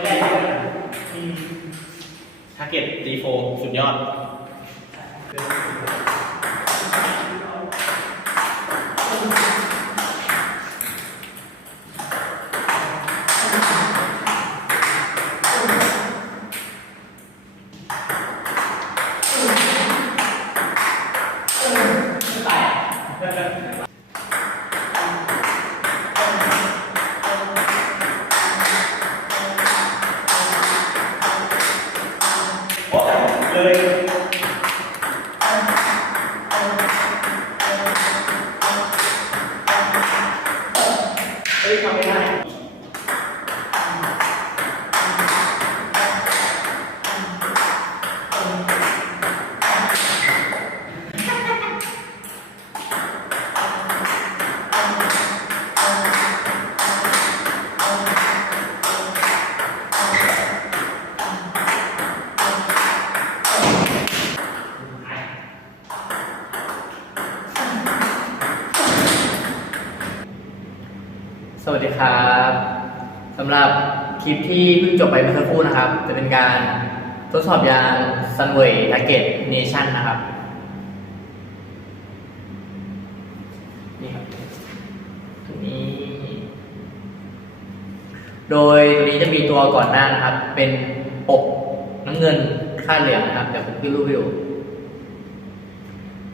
พอได้ยอะนทาร์เก็ตดีโฟสุดยอดโอ้เลยเฮ้ยทำไม่ได้ ส วัสดีครับสำหรับคลิปที่เพิ่งจบไปเมื่อสักครู่นะครับ จะเป็นการทดสอบยาง Sunway Target Nation นะครับนี่ครับตัวนี้โดยตัวนี้จะมีตัวก่อนหน้านะครับ เป็นปกน้ำเงินค่าเหลืองนะครับเดี๋ยวผมขึ้นรูปให้ดู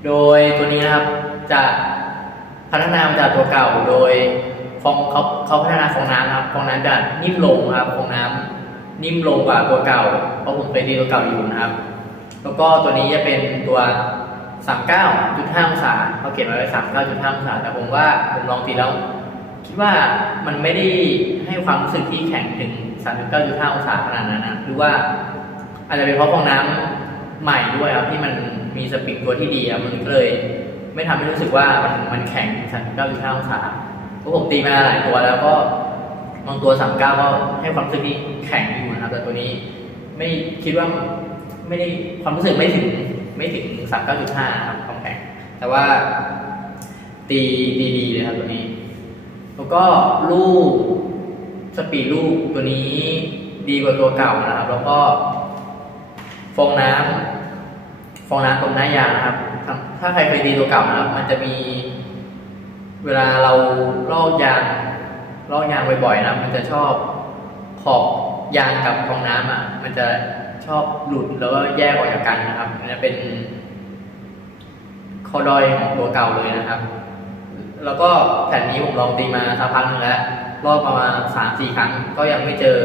โดยตัวนี้นะครับจะพัฒนามาจากตัวเก่าโดย องเขาเขาพัฒนาฟองน้ำครับฟองน้ำจะนิ่มลงครับฟองน้ำนิ่มลงกว่าตัวเก่า เพราะผมเคยดีตัวเก่าอยู่นะครับ แล้วก็ตัวนี้จะเป็นตัว39.5องศาเขาเขียนไว้39.5องศาแต่ผมว่าผมลองตีแล้ว คิดว่ามันไม่ได้ให้ความรู้สึกที่แข็งถึง 39.5องศาขนาดนั้นนะหรือว่าอาจจะเป็นเพราะฟองน้ำใหม่ด้วยครับที่มันมีสปริงตัวที่ดีมันก็เลย ไม่ทำให้รู้สึกว่ามันมันแข็งถึง39.5องศา ราะผมตีมาหลายตัวแล้วก็บางตัว39ก็ให้ความรู้สึกที่แข็งอยู่นะครับ แต่ตัวนี้ไม่คิดว่าไม่ได้ความรู้สึกไม่ถึงไม่ถึง39.5ครับความแข็งแต่ว่าตีดีดีเลยครับตัวนี้ แล้วก็ลูกสปีดลูกตัวนี้ดีกว่าตัวเก่านะครับ แล้วก็ฟองน้ำฟองน้ำตรงหน้ายางนะครับ ถ้าใครเคยดีตัวเก่านะครับ มันจะมี เวลาเราลอกยางลอกยางบ่อยๆนะมันจะชอบขอบยางกับฟองน้ำอะ มันจะชอบหลุดแล้วก็แยกออกจากกันนะครับมันจะเป็นข้อดอยของตัวเก่าเลยนะครับ แล้วก็แผ่นนี้ผมลองตีมาสักพักหนึงแล้วลอกประมาณสามสี่ครั้ง ก็ยังไม่เจอ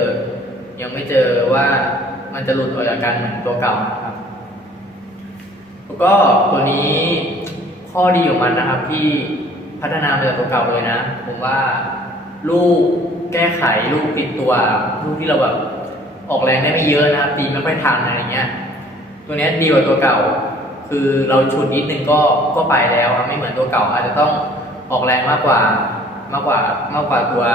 ยังไม่เจอว่ามันจะหลุดออกจากกันเหมือนตัวเก่านะครับ แล้วก็ตัวนี้ข้อดีของมันนะครับที่ พัฒนามาจากตัวเก่าเลยนะ ผมว่าลูกแก้ไขลูกติดตัวลูกที่เราแบบออกแรงได้ไม่เยอะนะครับตีไม่ค่อยทันอะไรเงี้ย ตัวเนี้ยดีกว่าตัวเก่า คือเราชุดนิดนึงก็ก็ไปแล้วไม่เหมือนตัวเก่า อาจจะต้องออกแรงมากกว่ามากกว่ามากกว่าตัว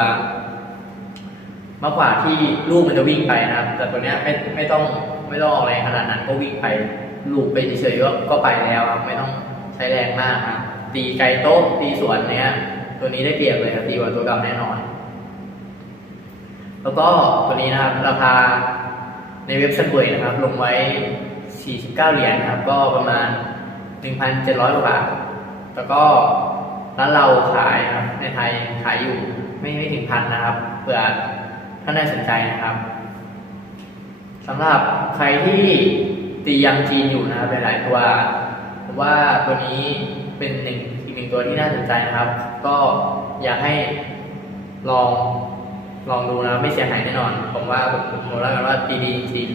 มากกว่าที่ลูกมันจะวิ่งไปนะครับ แต่ตัวเนี้ยไม่ไม่ต้องไม่ต้องออกแรงขนาดนั้นก็วิ่งไปลูกไปเฉยๆก็ก็ไปแล้ว ไม่ต้องใช้แรงมากครับ ตีไกลโต๊ะตีสวนเนี้ย ตัวนี้ได้เปรียบเลยครับดีกว่าตัวเก่าแน่นอน แล้วก็ตัวนี้นะครับ ราคาในเว็บซันเวยนะครับ ลงไว้ 49 เหรียญครับ ก็ประมาณ 1,700กว่าบาทแล้วก็ร้านเราขายนะครับ ในไทยขายอยู่ไม่ไม่ถึงพันนะครับเผื่อท่านได้สนใจนะครับสำหรับใครที่ตียางจีนอยู่นะครับหลายๆตัวผมว่าตัวนี้ เป็นหนึ่งอีกหนึ่งตัวที่น่าสนใจนะครับ ก็อยากให้ลองลองดูนะไม่เสียหายแน่นอน ผมว่าผมผมรับกันว่าดีดีจริง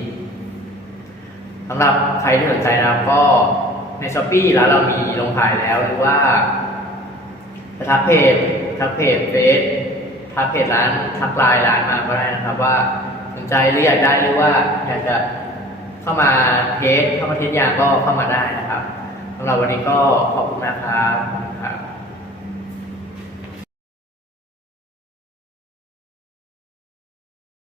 สำหรับใครที่สนใจนะครับก็ในช้อปปี้ร้านเรามีลงขายแล้วหรือว่าทักเพจทักเพจเฟซทักเพจร้านทักไลน์ร้านมาก็ได้นะครับ ว่าสนใจหรืออยากได้หรือว่าอยากจะเข้ามาเทสเข้ามาเทสยางก็เข้ามาได้นะครับ สำหรับวันนี้ก็ขอบคุณนะครับ